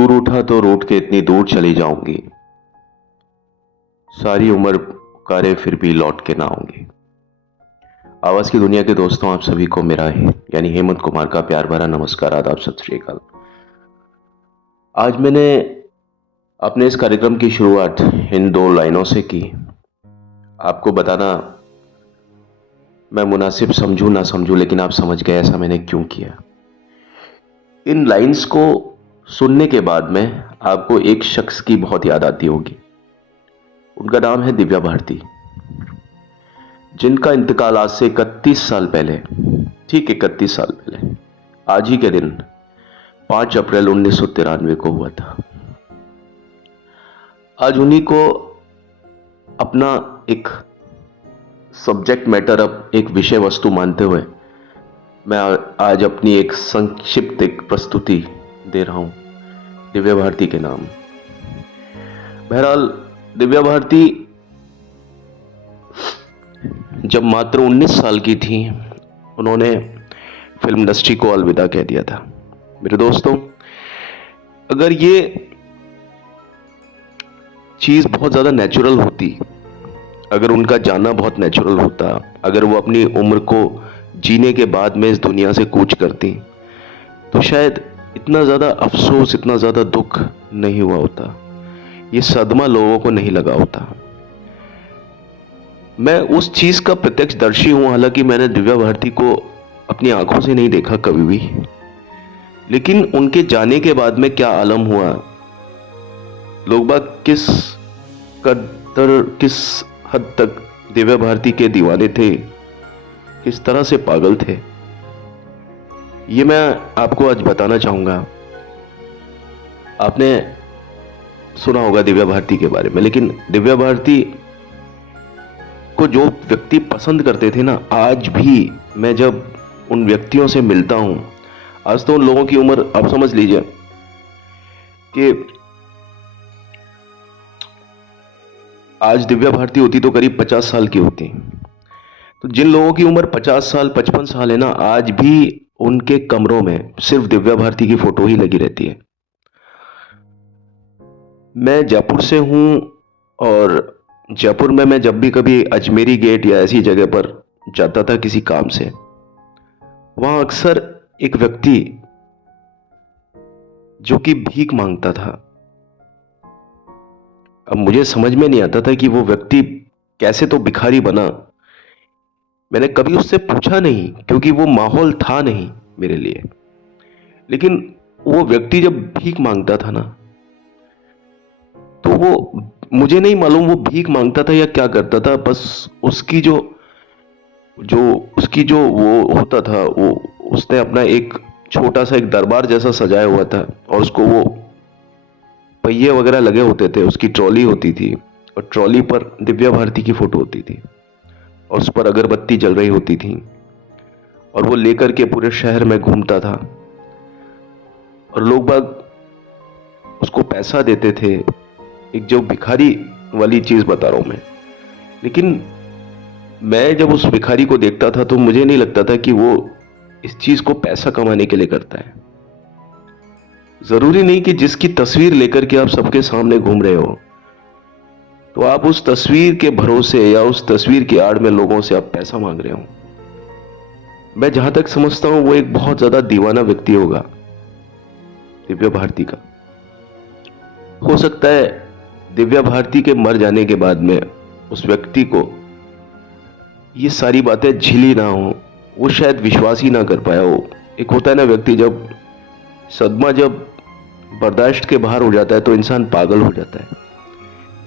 Tour उठा तो रूठ के इतनी दूर चली जाऊंगी, सारी उम्र पुकारे फिर भी लौट के ना आऊंगी। आवाज की दुनिया के दोस्तों, आप सभी को मेरा यानी हेमंत कुमार का प्यार भरा नमस्कार, आदाब, सत श्री अकाल। आज मैंने अपने इस कार्यक्रम की शुरुआत इन दो लाइनों से की। आपको बताना मैं मुनासिब समझूं ना समझूं, लेकिन आप समझ गए ऐसा मैंने क्यों किया। इन लाइंस को सुनने के बाद में आपको एक शख्स की बहुत याद आती होगी। उनका नाम है दिव्या भारती, जिनका इंतकाल आज से 31 साल पहले, ठीक 31 साल पहले आज ही के दिन 5 अप्रैल 1993 को हुआ था। आज उन्हीं को अपना एक सब्जेक्ट मैटर, अब एक विषय वस्तु मानते हुए मैं आज अपनी एक संक्षिप्त एक प्रस्तुति दे रहा हूं दिव्या भारती के नाम। बहरहाल, दिव्या भारती जब मात्र 19 साल की थी, उन्होंने फिल्म इंडस्ट्री को अलविदा कह दिया था। मेरे दोस्तों, अगर ये चीज बहुत ज्यादा नेचुरल होती, अगर उनका जाना बहुत नेचुरल होता, अगर वो अपनी उम्र को जीने के बाद में इस दुनिया से कूच करती, तो शायद इतना ज्यादा अफसोस, इतना ज्यादा दुख नहीं हुआ होता, ये सदमा लोगों को नहीं लगा होता। मैं उस चीज का प्रत्यक्षदर्शी हूं। हालांकि मैंने दिव्या भारती को अपनी आंखों से नहीं देखा कभी भी, लेकिन उनके जाने के बाद में क्या आलम हुआ, लोग बाग किस कदर, किस हद तक दिव्या भारती के दीवाने थे, किस तरह से पागल थे, ये मैं आपको आज बताना चाहूंगा। आपने सुना होगा दिव्या भारती के बारे में, लेकिन दिव्या भारती को जो व्यक्ति पसंद करते थे ना, आज भी मैं जब उन व्यक्तियों से मिलता हूं, आज तो उन लोगों की उम्र आप समझ लीजिए कि आज दिव्या भारती होती तो करीब 50 साल की होती। तो जिन लोगों की उम्र 50 साल, 55 साल है ना, आज भी उनके कमरों में सिर्फ दिव्या भारती की फोटो ही लगी रहती है। मैं जयपुर से हूं, और जयपुर में मैं जब भी कभी अजमेरी गेट या ऐसी जगह पर जाता था किसी काम से, वहां अक्सर एक व्यक्ति जो कि भीख मांगता था। अब मुझे समझ में नहीं आता था कि वो व्यक्ति कैसे तो भिखारी बना। मैंने कभी उससे पूछा नहीं, क्योंकि वो माहौल था नहीं मेरे लिए। लेकिन वो व्यक्ति जब भीख मांगता था ना, तो वो, मुझे नहीं मालूम वो भीख मांगता था या क्या करता था, बस उसकी जो जो उसकी जो वो होता था, वो उसने अपना एक छोटा सा एक दरबार जैसा सजाया हुआ था, और उसको वो पहिए वगैरह लगे होते थे, उसकी ट्रॉली होती थी, और ट्रॉली पर दिव्या भारती की फोटो होती थी, और उस पर अगरबत्ती जल रही होती थी, और वो लेकर के पूरे शहर में घूमता था, और लोग बाग उसको पैसा देते थे। एक जो भिखारी वाली चीज बता रहा हूं मैं। लेकिन मैं जब उस भिखारी को देखता था तो मुझे नहीं लगता था कि वो इस चीज को पैसा कमाने के लिए करता है। जरूरी नहीं कि जिसकी तस्वीर लेकर के आप सबके सामने घूम रहे हो, तो आप उस तस्वीर के भरोसे या उस तस्वीर की आड़ में लोगों से आप पैसा मांग रहे हो। मैं जहां तक समझता हूं, वो एक बहुत ज्यादा दीवाना व्यक्ति होगा दिव्या भारती का। हो सकता है दिव्या भारती के मर जाने के बाद में उस व्यक्ति को ये सारी बातें झिली ना हो, वो शायद विश्वास ही ना कर पाया हो। एक होता है ना व्यक्ति, जब सदमा जब बर्दाश्त के बाहर हो जाता है तो इंसान पागल हो जाता है।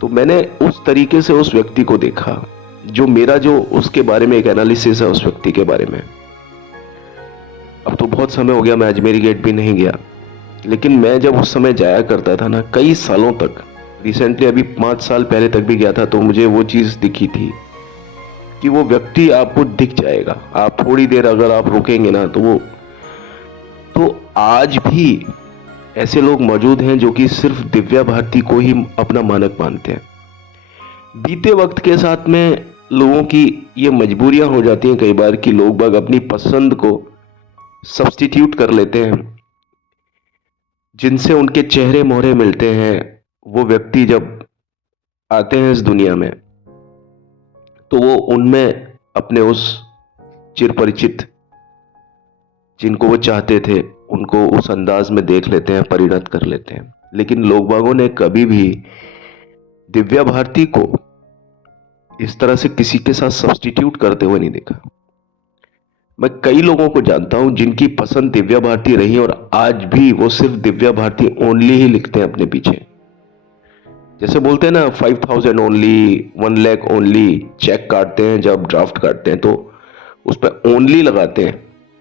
तो मैंने उस तरीके से उस व्यक्ति को देखा, जो मेरा जो उसके बारे में एक एनालिसिस है उस व्यक्ति के बारे में। अब तो बहुत समय हो गया, मैं अजमेरी गेट भी नहीं गया, लेकिन मैं जब उस समय जाया करता था ना, कई सालों तक, रिसेंटली अभी 5 साल पहले तक भी गया था, तो मुझे वो चीज दिखी थी कि वो व्यक्ति आपको दिख जाएगा। आप थोड़ी देर अगर आप रुकेंगे ना, तो आज भी ऐसे लोग मौजूद हैं जो कि सिर्फ दिव्या भारती को ही अपना मानक मानते हैं। बीते वक्त के साथ में लोगों की ये मजबूरियां हो जाती हैं कई बार कि लोग बाग अपनी पसंद को सब्स्टिट्यूट कर लेते हैं। जिनसे उनके चेहरे मोहरे मिलते हैं, वो व्यक्ति जब आते हैं इस दुनिया में, तो वो उनमें अपने उस चिरपरिचित, जिनको वो चाहते थे, उनको उस अंदाज में देख लेते हैं, परिणत कर लेते हैं। लेकिन लोग बागों ने कभी भी दिव्या भारती को इस तरह से किसी के साथ सब्स्टिट्यूट करते हुए नहीं देखा। मैं कई लोगों को जानता हूं जिनकी पसंद दिव्या भारती रही और आज भी वो सिर्फ दिव्या भारती ओनली ही लिखते हैं अपने पीछे। जैसे बोलते हैं ना 5,000 ओनली, 1 लाख ओनली, चेक काटते हैं जब ड्राफ्ट काटते हैं तो उस पर ओनली लगाते हैं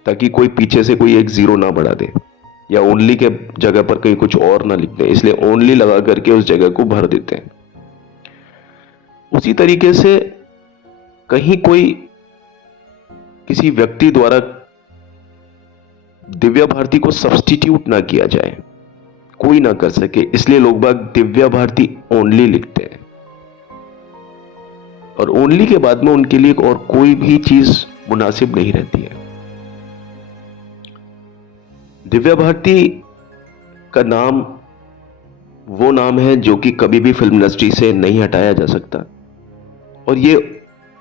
ताकि कोई पीछे से कोई एक जीरो ना बढ़ा दे, या ओनली के जगह पर कहीं कुछ और ना लिख दें, इसलिए ओनली लगा करके उस जगह को भर देते हैं। उसी तरीके से कहीं कोई किसी व्यक्ति द्वारा दिव्या भारती को सब्स्टिट्यूट ना किया जाए, कोई ना कर सके, इसलिए लोग बाग दिव्या भारती ओनली लिखते हैं और ओनली के बाद में उनके लिए और कोई भी चीज मुनासिब नहीं रहती है। दिव्या भारती का नाम वो नाम है जो कि कभी भी फिल्म इंडस्ट्री से नहीं हटाया जा सकता और ये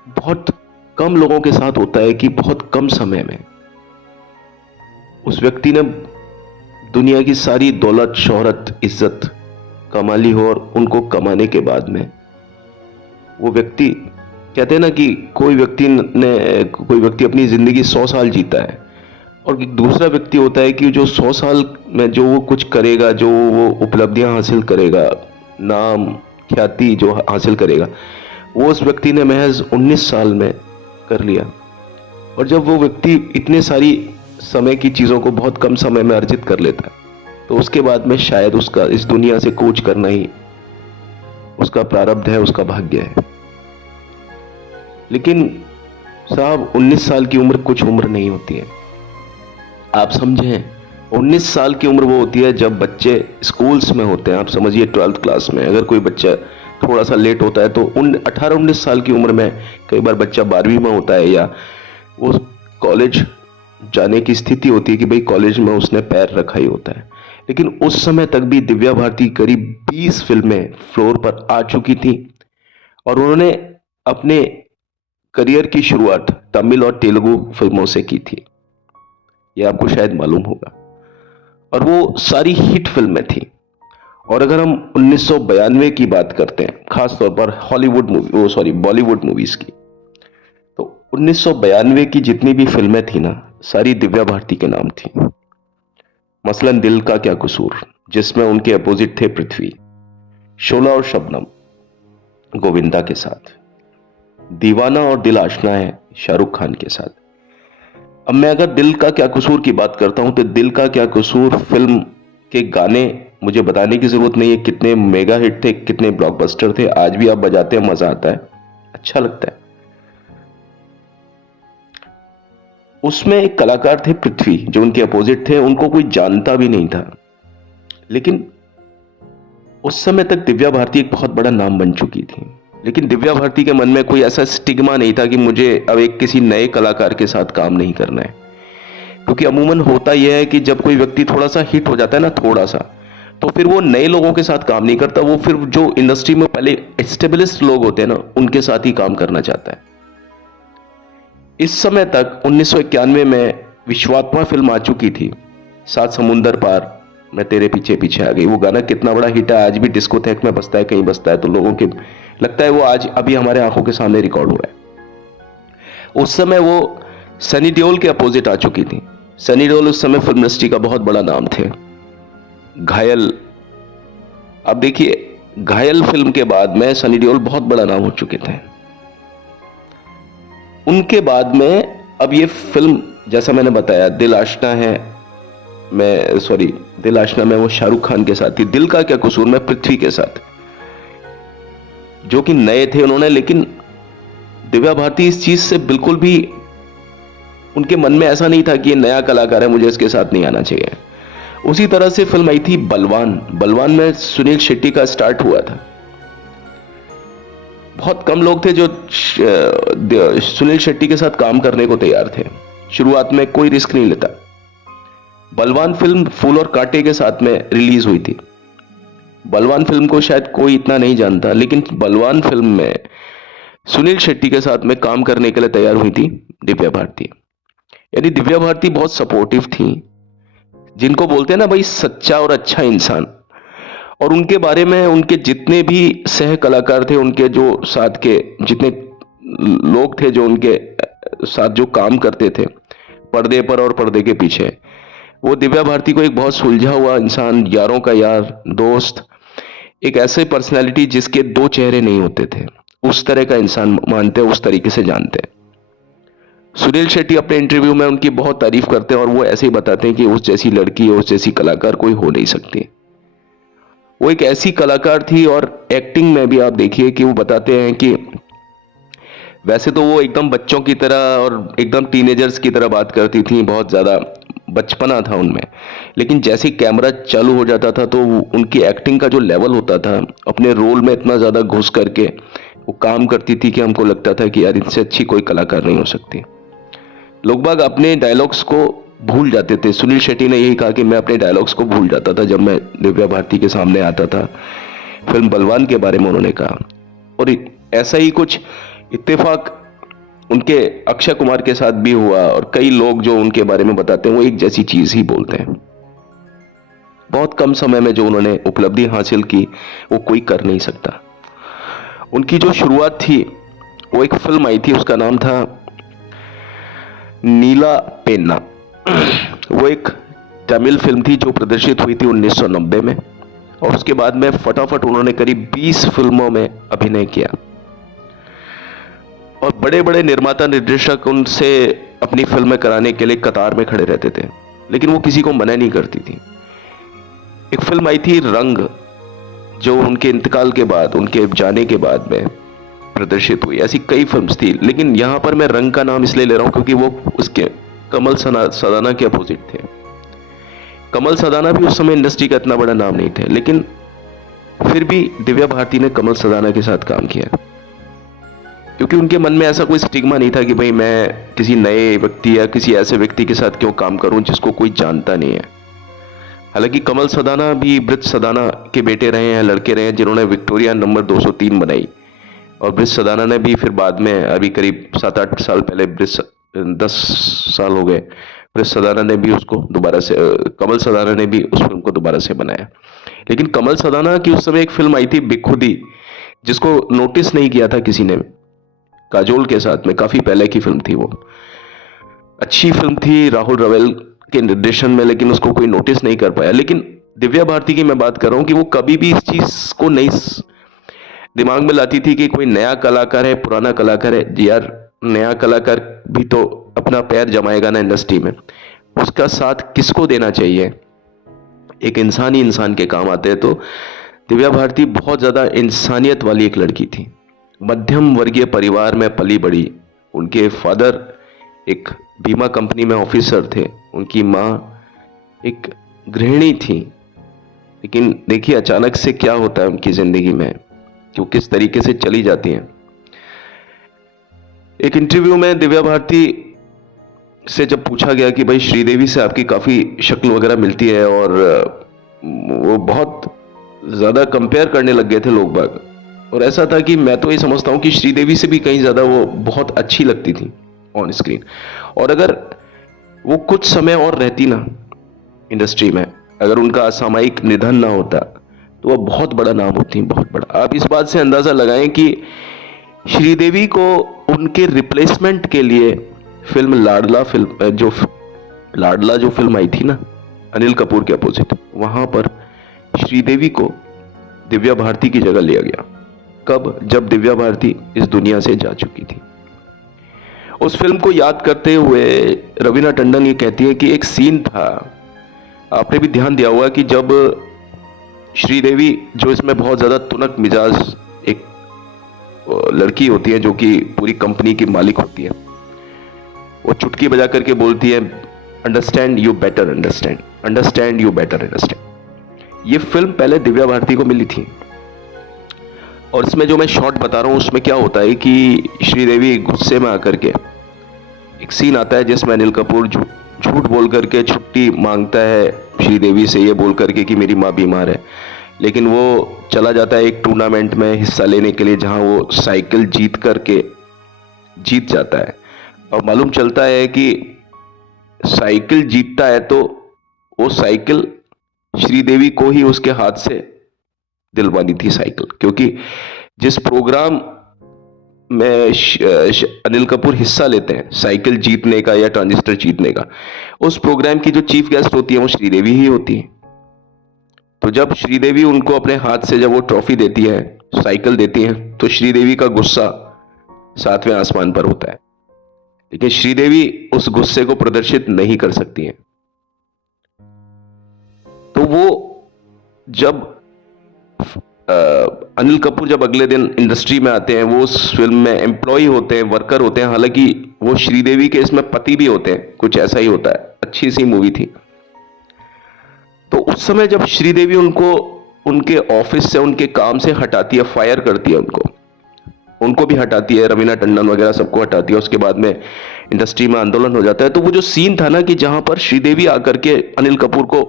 बहुत कम लोगों के साथ होता है कि बहुत कम समय में उस व्यक्ति ने दुनिया की सारी दौलत, शोहरत, इज्जत कमा ली हो और उनको कमाने के बाद में वो व्यक्ति, कहते हैं ना कि कोई व्यक्ति अपनी जिंदगी 100 साल जीता है और एक दूसरा व्यक्ति होता है कि जो 100 साल में जो वो कुछ करेगा, जो वो उपलब्धियां हासिल करेगा, नाम ख्याति जो हासिल करेगा, वो उस व्यक्ति ने महज 19 साल में कर लिया। और जब वो व्यक्ति इतने सारी समय की चीजों को बहुत कम समय में अर्जित कर लेता है तो उसके बाद में शायद उसका इस दुनिया से कूच करना ही उसका प्रारब्ध है, उसका भाग्य है। लेकिन साहब 19 साल की उम्र कुछ उम्र नहीं होती है, आप समझें। 19 साल की उम्र वो होती है जब बच्चे स्कूल्स में होते हैं, आप समझिए 12th क्लास में। अगर कोई बच्चा थोड़ा सा लेट होता है तो 18-19 साल की उम्र में कई बार बच्चा 12वीं में होता है या वो कॉलेज जाने की स्थिति होती है कि भाई कॉलेज में उसने पैर रखा ही होता है। लेकिन उस समय तक भी दिव्या भारती करीब 20 फिल्में फ्लोर पर आ चुकी थी और उन्होंने अपने करियर की शुरुआत तमिल और तेलुगु फिल्मों से की थी, यह आपको शायद मालूम होगा, और वो सारी हिट फिल्में थी। और अगर हम 1992 की बात करते हैं, खास तौर पर बॉलीवुड मूवीज की, तो 1992 की जितनी भी फिल्में थी ना, सारी दिव्या भारती के नाम थी। मसलन दिल का क्या कसूर, जिसमें उनके अपोजिट थे पृथ्वी, शोला और शबनम गोविंदा के साथ, दीवाना और दिल आशना है शाहरुख खान के साथ। अब मैं अगर दिल का क्या कसूर की बात करता हूं तो दिल का क्या कसूर फिल्म के गाने मुझे बताने की जरूरत नहीं है कितने मेगा हिट थे, कितने ब्लॉकबस्टर थे। आज भी आप बजाते हैं, मजा आता है, अच्छा लगता है। उसमें एक कलाकार थे पृथ्वी जो उनके अपोजिट थे, उनको कोई जानता भी नहीं था, लेकिन उस समय तक दिव्या भारती एक बहुत बड़ा नाम बन चुकी थी। लेकिन दिव्या भारती के मन में कोई ऐसा स्टिग्मा नहीं था कि मुझे अब एक किसी नए कलाकार के साथ काम नहीं करना है, क्योंकि अमूमन होता यह है कि जब कोई व्यक्ति थोड़ा सा हिट हो जाता है ना, थोड़ा सा, तो फिर वो नए लोगों के साथ काम नहीं करता, वो फिर जो इंडस्ट्री में पहले एस्टेब्लिश्ड लोग होते हैं ना, उनके साथ ही काम करना चाहता है। इस समय तक 1991 में विश्वात्मा फिल्म आ चुकी थी, 7 समुंदर पार, मैं तेरे पीछे पीछे आ गई। वो गाना कितना बड़ा हिट है, आज भी डिस्कोथेक में बजता है, कहीं बजता है, तो लोगों के लगता है वो आज अभी हमारे आंखों के सामने रिकॉर्ड हुआ है। उस समय वो सनी देओल के अपोजिट आ चुकी थी। सनी देओल उस समय फिल्म इंडस्ट्री का बहुत बड़ा नाम थे। घायल, अब देखिए घायल फिल्म के बाद में सनी देओल बहुत बड़ा नाम हो चुके थे। उनके बाद में अब ये फिल्म, जैसा मैंने बताया, दिल आशना में वो शाहरुख खान के साथ थी, दिल का क्या कसूर में पृथ्वी के साथ, जो कि नए थे उन्होंने। लेकिन दिव्या भारती इस चीज से बिल्कुल भी, उनके मन में ऐसा नहीं था कि ये नया कलाकार है, मुझे इसके साथ नहीं आना चाहिए। उसी तरह से फिल्म आई थी बलवान में सुनील शेट्टी का स्टार्ट हुआ था। बहुत कम लोग थे जो सुनील शेट्टी के साथ काम करने को तैयार थे। शुरुआत में कोई रिस्क नहीं लेता, बलवान फिल्म फूल और कांटे के साथ में रिलीज हुई थी। बलवान फिल्म को शायद कोई इतना नहीं जानता, लेकिन बलवान फिल्म में सुनील शेट्टी के साथ में काम करने के लिए तैयार हुई थी दिव्या भारती। यानी दिव्या भारती बहुत सपोर्टिव थी, जिनको बोलते हैं ना भाई सच्चा और अच्छा इंसान। और उनके बारे में उनके जितने भी सह कलाकार थे, उनके जो साथ के जितने लोग थे जो उनके साथ जो काम करते थे पर्दे पर और पर्दे के पीछे, वो दिव्या भारती को एक बहुत सुलझा हुआ इंसान, यारों का यार, दोस्त, एक ऐसे पर्सनैलिटी जिसके दो चेहरे नहीं होते थे, उस तरह का इंसान मानते हैं, उस तरीके से जानते हैं। सुनील शेट्टी अपने इंटरव्यू में उनकी बहुत तारीफ करते हैं और वो ऐसे ही बताते हैं कि उस जैसी लड़की, उस जैसी कलाकार कोई हो नहीं सकती। वो एक ऐसी कलाकार थी। और एक्टिंग में भी आप देखिए कि वो बताते हैं कि वैसे तो वो एकदम बच्चों की तरह और एकदम टीनेजर्स की तरह बात करती थी, बहुत ज़्यादा बचपना था उनमें, लेकिन जैसे ही कैमरा चालू हो जाता था तो उनकी एक्टिंग का जो लेवल होता था, अपने रोल में इतना ज़्यादा घुस करके वो काम करती थी कि हमको लगता था कि यार इनसे अच्छी कोई कलाकार नहीं हो सकती। लोग बाग अपने डायलॉग्स को भूल जाते थे। सुनील शेट्टी ने यही कहा कि मैं अपने डायलॉग्स को भूल जाता था जब मैं दिव्या भारती के सामने आता था। फिल्म बलवान के बारे में उन्होंने कहा। और ऐसा ही कुछ इत्तेफाक उनके अक्षय कुमार के साथ भी हुआ, और कई लोग जो उनके बारे में बताते हैं वो एक जैसी चीज ही बोलते हैं। बहुत कम समय में जो उन्होंने उपलब्धि हासिल की वो कोई कर नहीं सकता। उनकी जो शुरुआत थी, वो एक फिल्म आई थी, उसका नाम था नीला पेन्ना। वो एक तमिल फिल्म थी जो प्रदर्शित हुई थी 1990 में, और उसके बाद में फटाफट उन्होंने करीब 20 फिल्मों में अभिनय किया। और बड़े बड़े निर्माता निर्देशक उनसे अपनी फिल्में कराने के लिए कतार में खड़े रहते थे, लेकिन वो किसी को मना नहीं करती थी। एक फिल्म आई थी रंग, जो उनके इंतकाल के बाद, उनके जाने के बाद में प्रदर्शित हुई। ऐसी कई फिल्म्स थी, लेकिन यहां पर मैं रंग का नाम इसलिए ले रहा हूं क्योंकि वो उसके कमल सदाना के अपोजिट थे। कमल सदाना भी उस समय इंडस्ट्री का इतना बड़ा नाम नहीं थे, लेकिन फिर भी दिव्या भारती ने कमल सदाना के साथ काम किया, क्योंकि उनके मन में ऐसा कोई स्टिग्मा नहीं था कि भाई मैं किसी नए व्यक्ति या किसी ऐसे व्यक्ति के साथ क्यों काम करूं जिसको कोई जानता नहीं है। हालांकि कमल सदाना भी ब्रिज सदाना के बेटे रहे हैं, लड़के रहे हैं, जिन्होंने विक्टोरिया नंबर 203 बनाई। और ब्रिज सदाना ने भी फिर बाद में, अभी करीब 7-8 साल पहले, 10 साल हो गए, ब्रिज सदाना ने भी उसको दोबारा से, कमल सदाना ने भी उस फिल्म को दोबारा से बनाया। लेकिन कमल सदाना की उस समय एक फिल्म आई थी बेखुदी, जिसको नोटिस नहीं किया था किसी ने, काजोल के साथ में, काफी पहले की फिल्म थी वो। अच्छी फिल्म थी राहुल रवेल के निर्देशन में, लेकिन उसको कोई नोटिस नहीं कर पाया। लेकिन दिव्या भारती की मैं बात कर रहा हूं कि वो कभी भी इस चीज को नहीं दिमाग में लाती थी कि कोई नया कलाकार है, पुराना कलाकार है, यार नया कलाकार भी तो अपना पैर जमाएगा ना इंडस्ट्री में, उसका साथ किसको देना चाहिए। एक इंसान ही इंसान के काम आते हैं। तो दिव्या भारती बहुत ज्यादा इंसानियत वाली एक लड़की थी। मध्यम वर्गीय परिवार में पली बड़ी। उनके फादर एक बीमा कंपनी में ऑफिसर थे, उनकी माँ एक गृहिणी थी। लेकिन देखिए अचानक से क्या होता है उनकी जिंदगी में, कि वो किस तरीके से चली जाती हैं। एक इंटरव्यू में दिव्या भारती से जब पूछा गया कि भाई श्रीदेवी से आपकी काफी शक्ल वगैरह मिलती है, और वो बहुत ज्यादा कंपेयर करने लग गए थे लोग बाग। और ऐसा था कि मैं तो ये समझता हूं कि श्रीदेवी से भी कहीं ज्यादा वो बहुत अच्छी लगती थी ऑन स्क्रीन। और अगर वो कुछ समय और रहती ना इंडस्ट्री में, अगर उनका असामयिक निधन ना होता, तो वह बहुत बड़ा नाम होती, बहुत बड़ा। आप इस बात से अंदाजा लगाएं कि श्रीदेवी को उनके रिप्लेसमेंट के लिए फिल्म लाडला, लाडला जो फिल्म आई थी ना अनिल कपूर के अपोजिट, वहां पर श्रीदेवी को दिव्या भारती की जगह लिया गया। कब? जब दिव्या भारती इस दुनिया से जा चुकी थी। उस फिल्म को याद करते हुए रवीना टंडन ये कहती है कि एक सीन था, आपने भी ध्यान दिया होगा, कि जब श्रीदेवी, जो इसमें बहुत ज्यादा तुनक मिजाज एक लड़की होती है, जो कि पूरी कंपनी की मालिक होती है, वो चुटकी बजा करके बोलती है understand you better understand, understand you better understand. ये फिल्म पहले दिव्या भारती को मिली थी। और इसमें जो मैं शॉट बता रहा हूं उसमें क्या होता है कि श्रीदेवी गुस्से में आकर के, एक सीन आता है जिसमें अनिल कपूर झूठ बोल करके छुट्टी मांगता है श्रीदेवी से, ये बोल करके कि मेरी माँ बीमार है, लेकिन वो चला जाता है एक टूर्नामेंट में हिस्सा लेने के लिए, जहां वो साइकिल जीत जाता है। और मालूम चलता है कि साइकिल जीतता है तो वो साइकिल श्रीदेवी को ही उसके हाथ से दिलवानी थी साइकिल, क्योंकि जिस प्रोग्राम में अनिल कपूर हिस्सा लेते हैं साइकिल जीतने का या ट्रांजिस्टर जीतने का, उस प्रोग्राम की जो चीफ गेस्ट होती है वो श्रीदेवी ही होती है। तो जब श्रीदेवी उनको अपने हाथ से जब वो ट्रॉफी देती है, साइकिल देती है, तो श्रीदेवी का गुस्सा सातवें आसमान पर होता है, लेकिन श्रीदेवी उस गुस्से को प्रदर्शित नहीं कर सकती हैं। तो वो जब अनिल कपूर जब अगले दिन इंडस्ट्री में आते हैं, वो उस फिल्म में एम्प्लॉय होते हैं, वर्कर होते हैं, हालांकि वो श्रीदेवी के इसमें पति भी होते हैं, कुछ ऐसा ही होता है। अच्छी सी मूवी थी। तो उस समय जब श्रीदेवी उनको उनके ऑफिस से, उनके काम से हटाती है, फायर करती है उनको भी हटाती है, रवीना टंडन वगैरह सबको हटाती है, उसके बाद में इंडस्ट्री में आंदोलन हो जाता है। तो वो जो सीन था ना कि जहां पर श्रीदेवी आकर के अनिल कपूर को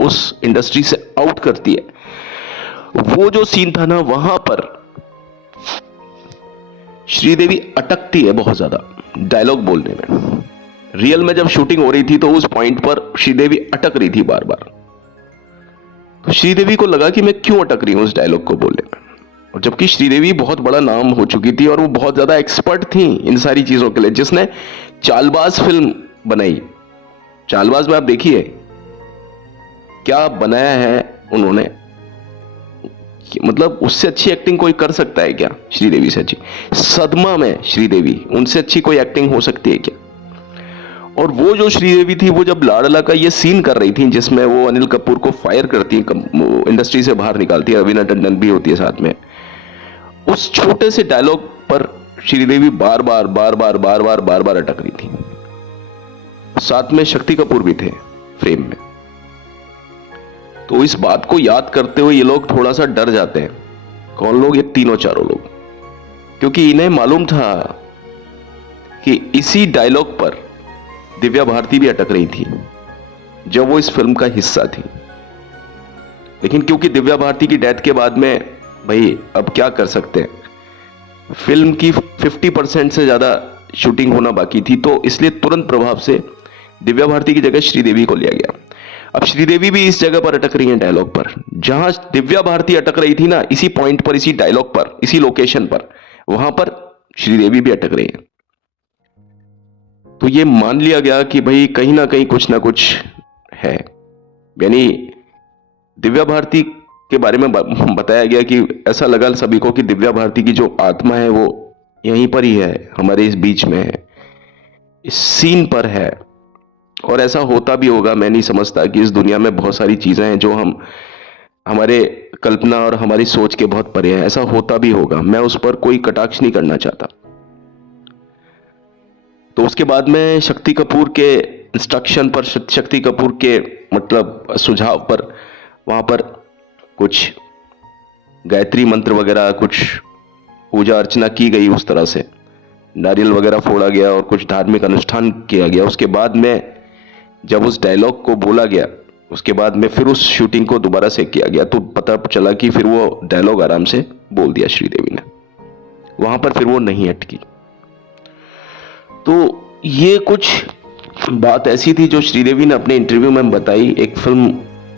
उस इंडस्ट्री से आउट करती है, वो जो सीन था ना, वहां पर श्रीदेवी अटकती है बहुत ज्यादा डायलॉग बोलने में। रियल में जब शूटिंग हो रही थी तो उस पॉइंट पर श्रीदेवी अटक रही थी बार बार। तो श्रीदेवी को लगा कि मैं क्यों अटक रही हूं उस डायलॉग को बोलने में, और जबकि श्रीदेवी बहुत बड़ा नाम हो चुकी थी और वो बहुत ज्यादा एक्सपर्ट थी इन सारी चीजों के लिए, जिसने चालबाज फिल्म बनाई। चालबाज में आप देखिए क्या बनाया है उन्होंने, मतलब उससे अच्छी एक्टिंग कोई कर सकता है क्या? श्रीदेवी से अच्छी। सदमा में श्रीदेवी, उनसे अच्छी कोई एक्टिंग हो सकती है क्या? और वो जो श्रीदेवी थी, वो जब लाडला का ये सीन कर रही थी जिसमें वो अनिल कपूर को फायर करती है, इंडस्ट्री से बाहर निकालती है, रवीना टंडन भी होती है साथ में, उस छोटे से डायलॉग पर श्रीदेवी बार बार अटक रही थी। साथ में शक्ति कपूर भी थे फ्रेम में। तो इस बात को याद करते हुए ये लोग थोड़ा सा डर जाते हैं। कौन लोग? ये तीनों चारों लोग, क्योंकि इन्हें मालूम था कि इसी डायलॉग पर दिव्या भारती भी अटक रही थी जब वो इस फिल्म का हिस्सा थी। लेकिन क्योंकि दिव्या भारती की डेथ के बाद में, भाई अब क्या कर सकते हैं, फिल्म की 50% से ज्यादा शूटिंग होना बाकी थी, तो इसलिए तुरंत प्रभाव से दिव्या भारती की जगह श्रीदेवी को लिया गया। अब श्रीदेवी भी इस जगह पर अटक रही है डायलॉग पर, जहां दिव्या भारती अटक रही थी ना, इसी पॉइंट पर, इसी डायलॉग पर, इसी लोकेशन पर, वहां पर श्रीदेवी भी अटक रही है। तो ये मान लिया गया कि भाई कहीं ना कहीं कुछ ना कुछ है। यानी दिव्या भारती के बारे में बताया गया कि ऐसा लगा सभी को कि दिव्या भारती की जो आत्मा है वो यहीं पर ही है, हमारे इस बीच में है, इस सीन पर है। और ऐसा होता भी होगा। मैं नहीं समझता कि इस दुनिया में बहुत सारी चीजें हैं जो हमारे कल्पना और हमारी सोच के बहुत परे हैं। ऐसा होता भी होगा, मैं उस पर कोई कटाक्ष नहीं करना चाहता। तो उसके बाद में शक्ति कपूर के इंस्ट्रक्शन पर, शक्ति कपूर के मतलब सुझाव पर, वहां पर कुछ गायत्री मंत्र वगैरह, कुछ पूजा अर्चना की गई, उस तरह से नारियल वगैरह फोड़ा गया और कुछ धार्मिक अनुष्ठान किया गया। उसके बाद में जब उस डायलॉग को बोला गया, उसके बाद में फिर उस शूटिंग को दोबारा से किया गया, तो पता चला कि फिर वो डायलॉग आराम से बोल दिया श्रीदेवी ने, वहां पर फिर वो नहीं अटकी। तो ये कुछ बात ऐसी थी जो श्रीदेवी ने अपने इंटरव्यू में बताई। एक फिल्म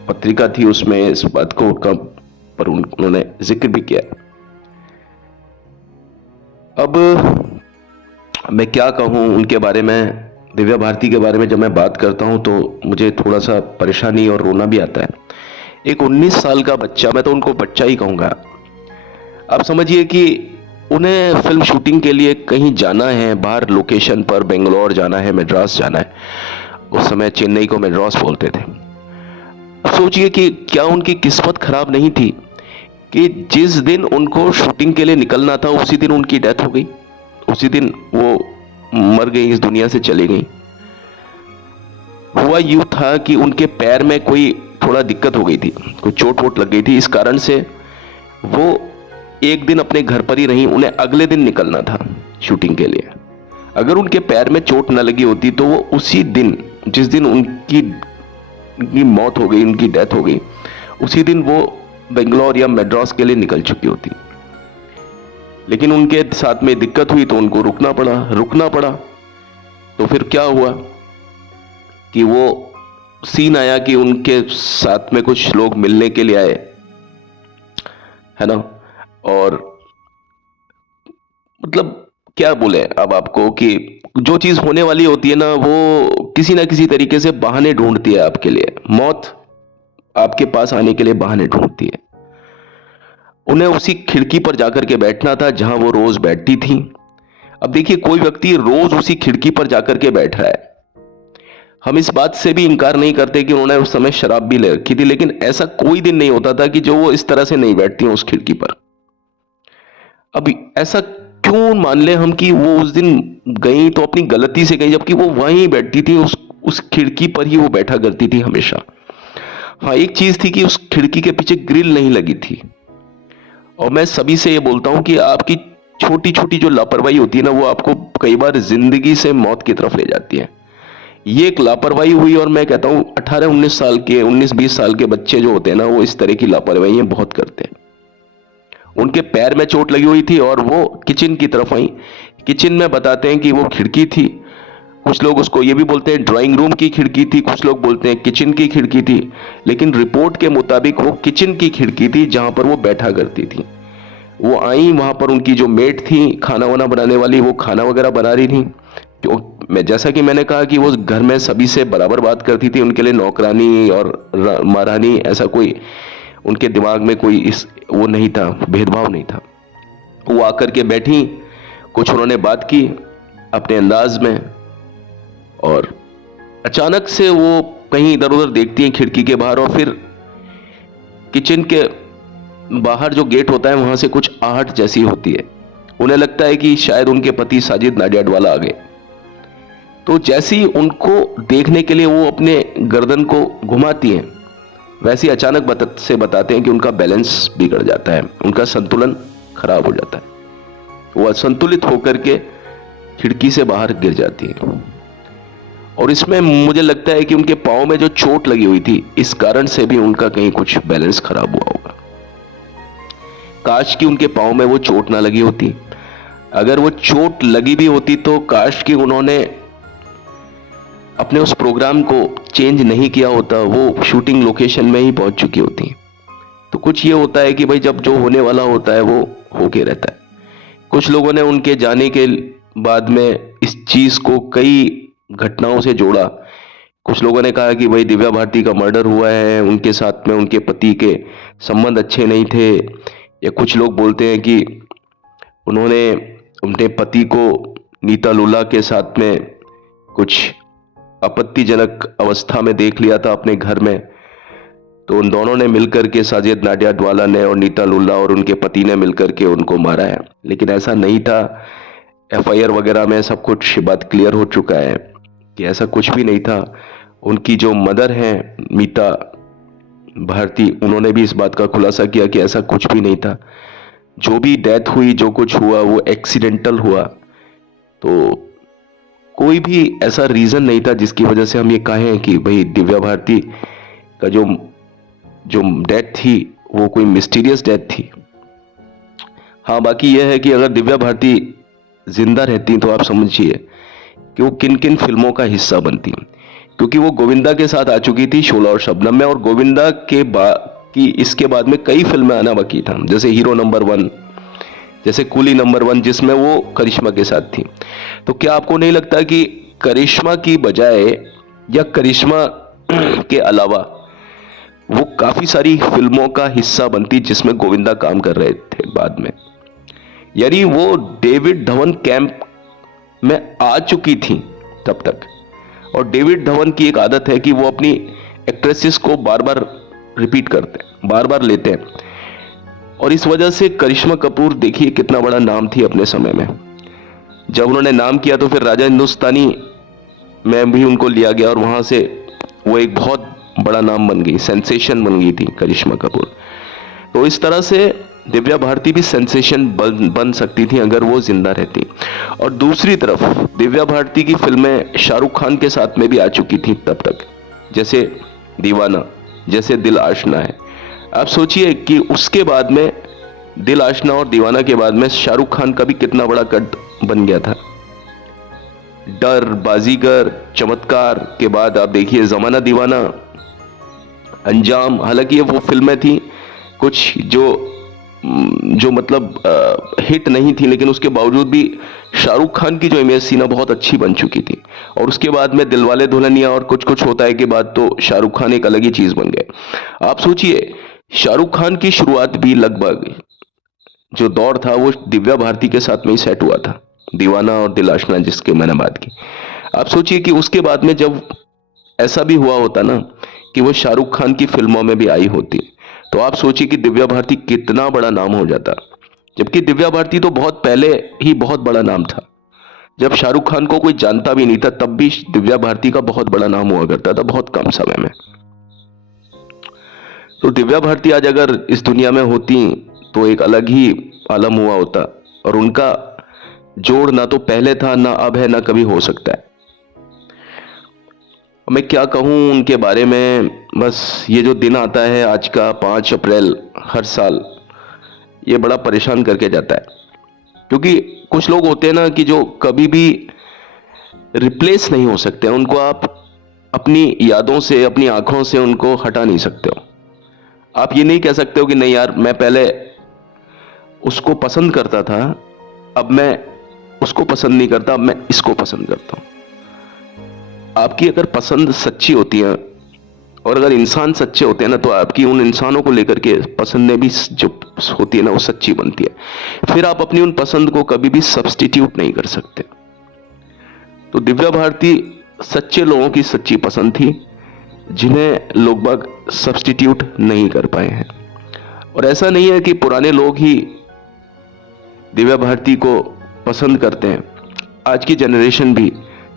पत्रिका थी, उसमें इस बात को पर उन्होंने जिक्र भी किया। अब मैं क्या कहूं उनके बारे में, दिव्या भारती के बारे में जब मैं बात करता हूं तो मुझे थोड़ा सा परेशानी और रोना भी आता है। एक 19 साल का बच्चा, मैं तो उनको बच्चा ही कहूंगा, आप समझिए कि उन्हें फिल्म शूटिंग के लिए कहीं जाना है, बाहर लोकेशन पर, बेंगलोर जाना है, मद्रास जाना है। उस समय चेन्नई को मद्रास बोलते थे। अब सोचिए कि क्या उनकी किस्मत खराब नहीं थी कि जिस दिन उनको शूटिंग के लिए निकलना था उसी दिन उनकी डेथ हो गई, उसी दिन वो मर गई, इस दुनिया से चली गई। हुआ यूं था कि उनके पैर में कोई थोड़ा दिक्कत हो गई थी, कोई चोट वोट लग गई थी, इस कारण से वो एक दिन अपने घर पर ही रही। उन्हें अगले दिन निकलना था शूटिंग के लिए। अगर उनके पैर में चोट न लगी होती तो वो उसी दिन जिस दिन उनकी मौत हो गई, उनकी डेथ हो गई, उसी दिन वो बेंगलोर या मद्रास के लिए निकल चुकी होती। लेकिन उनके साथ में दिक्कत हुई तो उनको रुकना पड़ा। तो फिर क्या हुआ कि वो सीन आया कि उनके साथ में कुछ लोग मिलने के लिए आए, है ना। और मतलब क्या बोले अब आपको कि जो चीज होने वाली होती है ना, वो किसी ना किसी तरीके से बहाने ढूंढती है आपके लिए। मौत आपके पास आने के लिए बहाने ढूंढती है। उन्हें उसी खिड़की पर जाकर के बैठना था जहां वो रोज बैठती थी। अब देखिए, कोई व्यक्ति रोज उसी खिड़की पर जाकर के बैठ रहा है। हम इस बात से भी इनकार नहीं करते कि उन्होंने उस समय शराब भी ले रखी थी, लेकिन ऐसा कोई दिन नहीं होता था कि जो वो इस तरह से नहीं बैठती उस खिड़की पर। अब ऐसा क्यों मान ले हम कि वो उस दिन गई तो अपनी गलती से गई, जबकि वो वहीं बैठती थी, उस खिड़की पर ही वो बैठा करती थी हमेशा। हाँ, एक चीज थी कि उस खिड़की के पीछे ग्रिल नहीं लगी थी। और मैं सभी से ये बोलता हूं कि आपकी छोटी छोटी जो लापरवाही होती है ना, वो आपको कई बार जिंदगी से मौत की तरफ ले जाती है। ये एक लापरवाही हुई, और मैं कहता हूं 18-19 साल के, 19-20 साल के बच्चे जो होते हैं ना, वो इस तरह की लापरवाही बहुत करते हैं। उनके पैर में चोट लगी हुई थी और वो किचन की तरफ आई। किचन में बताते हैं कि वो खिड़की थी। कुछ लोग उसको ये भी बोलते हैं ड्राइंग रूम की खिड़की थी, कुछ लोग बोलते हैं किचन की खिड़की थी, लेकिन रिपोर्ट के मुताबिक वो किचन की खिड़की थी जहां पर वो बैठा करती थी। वो आई, वहां पर उनकी जो मेट थी खाना वाना बनाने वाली, वो खाना वगैरह बना रही थी। मैं जैसा कि मैंने कहा कि वो घर में सभी से बराबर बात करती थी, उनके लिए नौकरानी और महारानी ऐसा कोई उनके दिमाग में कोई इस वो नहीं था, भेदभाव नहीं था। वो आकर के बैठी, कुछ उन्होंने बात की अपने अंदाज में, और अचानक से वो कहीं इधर उधर देखती हैं खिड़की के बाहर, और फिर किचन के बाहर जो गेट होता है वहां से कुछ आहट जैसी होती है। उन्हें लगता है कि शायद उनके पति साजिद नाडियाडवाला आ गए। तो जैसे ही उनको देखने के लिए वो अपने गर्दन को घुमाती हैं, वैसे अचानक से बताते हैं कि उनका बैलेंस बिगड़ जाता है, उनका संतुलन खराब हो जाता है। वो असंतुलित होकर के खिड़की से बाहर गिर जाती है। और इसमें मुझे लगता है कि उनके पांव में जो चोट लगी हुई थी, इस कारण से भी उनका कहीं कुछ बैलेंस खराब हुआ होगा। काश कि उनके पांव में वो चोट ना लगी होती। अगर वो चोट लगी भी होती तो काश कि उन्होंने अपने उस प्रोग्राम को चेंज नहीं किया होता, वो शूटिंग लोकेशन में ही पहुंच चुकी होती। तो कुछ ये होता है कि भाई जब जो होने वाला होता है वो होके रहता है। कुछ लोगों ने उनके जाने के बाद में इस चीज को कई घटनाओं से जोड़ा। कुछ लोगों ने कहा कि भाई दिव्या भारती का मर्डर हुआ है, उनके साथ में उनके पति के संबंध अच्छे नहीं थे, या कुछ लोग बोलते हैं कि उन्होंने अपने पति को नीता लुल्ला के साथ में कुछ आपत्तिजनक अवस्था में देख लिया था अपने घर में, तो उन दोनों ने मिलकर के, साजिद नाडियाडवाला ने और नीता लुल्ला और उनके पति ने मिलकर के उनको मारा है। लेकिन ऐसा नहीं था। एफआईआर वगैरह में सब कुछ बात क्लियर हो चुका है कि ऐसा कुछ भी नहीं था। उनकी जो मदर हैं मीता भारती, उन्होंने भी इस बात का खुलासा किया कि ऐसा कुछ भी नहीं था। जो भी डेथ हुई, जो कुछ हुआ, वो एक्सीडेंटल हुआ। तो कोई भी ऐसा रीजन नहीं था जिसकी वजह से हम ये कहें कि भाई दिव्या भारती का जो डेथ थी वो कोई मिस्टीरियस डेथ थी। हाँ, बाकी यह है कि अगर दिव्या भारती जिंदा रहती तो आप समझिए कि वो किन किन फिल्मों का हिस्सा बनती, क्योंकि वो गोविंदा के साथ आ चुकी थी शोला और शबनम में, और गोविंदा के इसके बाद में कई फिल्में आना बाकी था, जैसे हीरो नंबर 1, जैसे कूली नंबर 1, जिसमें वो करिश्मा के साथ थी। तो क्या आपको नहीं लगता कि करिश्मा की बजाय या करिश्मा के अलावा वो काफी सारी फिल्मों का हिस्सा बनती जिसमें गोविंदा काम कर रहे थे बाद में? यानी वो डेविड धवन कैंप में आ चुकी थी तब तक। और डेविड धवन की एक आदत है कि वो अपनी एक्ट्रेसेस को बार बार रिपीट करते हैं, बार बार लेते हैं, और इस वजह से करिश्मा कपूर देखिए कितना बड़ा नाम थी अपने समय में। जब उन्होंने नाम किया तो फिर राजा हिंदुस्तानी में भी उनको लिया गया, और वहां से वो एक बहुत बड़ा नाम बन गई, सेंसेशन बन गई थी करिश्मा कपूर। तो इस तरह से दिव्या भारती भी सेंसेशन बन सकती थी अगर वो जिंदा रहती। और दूसरी तरफ दिव्या भारती की फिल्में शाहरुख खान के साथ में भी आ चुकी थी तब तक, जैसे दीवाना, जैसे दिल आशना है। आप सोचिए कि उसके बाद में दिल आशना और दीवाना के बाद में शाहरुख खान का भी कितना बड़ा कट बन गया था। डर, बाजीगर, चमत्कार के बाद आप देखिए जमाना दीवाना, अंजाम। हालांकि ये वो फिल्में थी कुछ जो मतलब हिट नहीं थी, लेकिन उसके बावजूद भी शाहरुख खान की जो इमेज थी ना बहुत अच्छी बन चुकी थी। और उसके बाद में दिलवाले दुल्हनिया और कुछ कुछ होता है के बाद तो शाहरुख खान एक अलग ही चीज बन गए। आप सोचिए शाहरुख खान की शुरुआत भी लगभग जो दौर था वो दिव्या भारती के साथ में ही सेट हुआ था, दीवाना और दिल आशना जिसके मैंने बात की। आप सोचिए कि उसके बाद में जब ऐसा भी हुआ होता ना कि वो शाहरुख खान की फिल्मों में भी आई होती, तो आप सोचिए कि दिव्या भारती कितना बड़ा नाम हो जाता। जबकि दिव्या भारती तो बहुत पहले ही बहुत बड़ा नाम था, जब शाहरुख खान को कोई जानता भी नहीं था तब भी दिव्या भारती का बहुत बड़ा नाम हुआ करता था बहुत कम समय में। तो दिव्या भारती आज अगर इस दुनिया में होती तो एक अलग ही आलम हुआ होता, और उनका जोड़ ना तो पहले था, ना अब है, ना कभी हो सकता है। मैं क्या कहूं उनके बारे में, बस ये जो दिन आता है आज का 5 अप्रैल हर साल, ये बड़ा परेशान करके जाता है। क्योंकि कुछ लोग होते हैं ना कि जो कभी भी रिप्लेस नहीं हो सकते, उनको आप अपनी यादों से, अपनी आंखों से उनको हटा नहीं सकते हो। आप ये नहीं कह सकते हो कि नहीं यार मैं पहले उसको पसंद करता था, अब मैं उसको पसंद नहीं करता, अब मैं इसको पसंद करता हूं। आपकी अगर पसंद सच्ची होती है और अगर इंसान सच्चे होते हैं ना, तो आपकी उन इंसानों को लेकर के पसंदें भी जो होती है ना वो सच्ची बनती है। फिर आप अपनी उन पसंद को कभी भी सब्स्टिट्यूट नहीं कर सकते। तो दिव्या भारती सच्चे लोगों की सच्ची पसंद थी, जिन्हें लोग बाग सब्स्टिट्यूट नहीं कर पाए हैं। और ऐसा नहीं है कि पुराने लोग ही दिव्या भारती को पसंद करते हैं। आज की जनरेशन भी,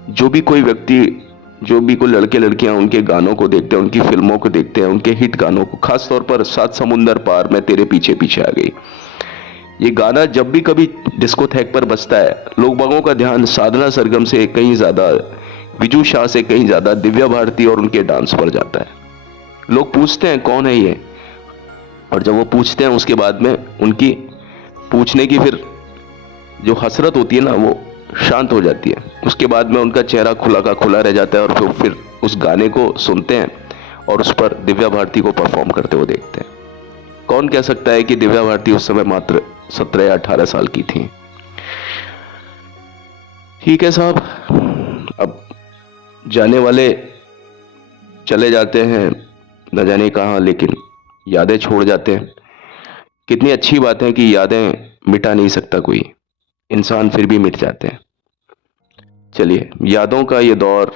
जो भी कोई व्यक्ति, जो भी कोई लड़के लड़कियां उनके गानों को देखते हैं, उनकी फिल्मों को देखते हैं, उनके हिट गानों को, खास तौर पर सात समुंदर पार मैं तेरे पीछे पीछे आ गई, ये गाना जब भी कभी डिस्कोथेक पर बजता है, लोग बागों का ध्यान साधना सरगम से कहीं ज्यादा, विजू शाह से कहीं ज्यादा दिव्या भारती और उनके डांस पर जाता है। लोग पूछते हैं कौन है ये, और जब वो पूछते हैं उसके बाद में उनकी पूछने की फिर जो हसरत होती है ना वो शांत हो जाती है। उसके बाद में उनका चेहरा खुला का खुला रह जाता है, और फिर उस गाने को सुनते हैं और उस पर दिव्या भारती को परफॉर्म करते हुए देखते हैं। कौन कह सकता है कि दिव्या भारती उस समय मात्र 17 या 18 साल की थी। ठीक है साहब, अब जाने वाले चले जाते हैं न जाने कहां, लेकिन यादें छोड़ जाते हैं। कितनी अच्छी बात है कि यादें मिटा नहीं सकता कोई इंसान, फिर भी मिट जाते हैं। चलिए, यादों का ये दौर,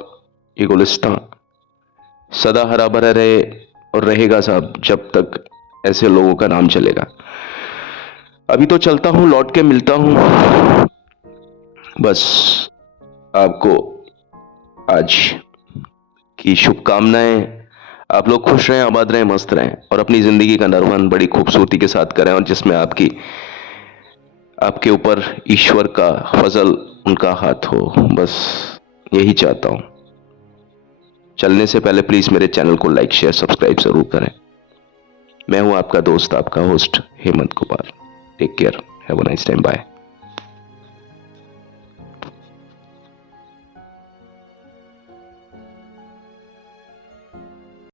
ये गुलिस्तां सदा हरा भरा रहे और रहेगा साहब, जब तक ऐसे लोगों का नाम चलेगा। अभी तो चलता हूं, लौट के मिलता हूं। बस आपको आज की शुभकामनाएं। आप लोग खुश रहें, आबाद रहें, मस्त रहें, और अपनी जिंदगी का निर्वहन बड़ी खूबसूरती के साथ करें, और जिसमें आपके ऊपर ईश्वर का फजल, उनका हाथ हो। बस यही चाहता हूं। चलने से पहले प्लीज मेरे चैनल को लाइक, शेयर, सब्सक्राइब जरूर करें। मैं हूं आपका दोस्त, आपका host Hemant Kumar. Take care, have a nice time, bye.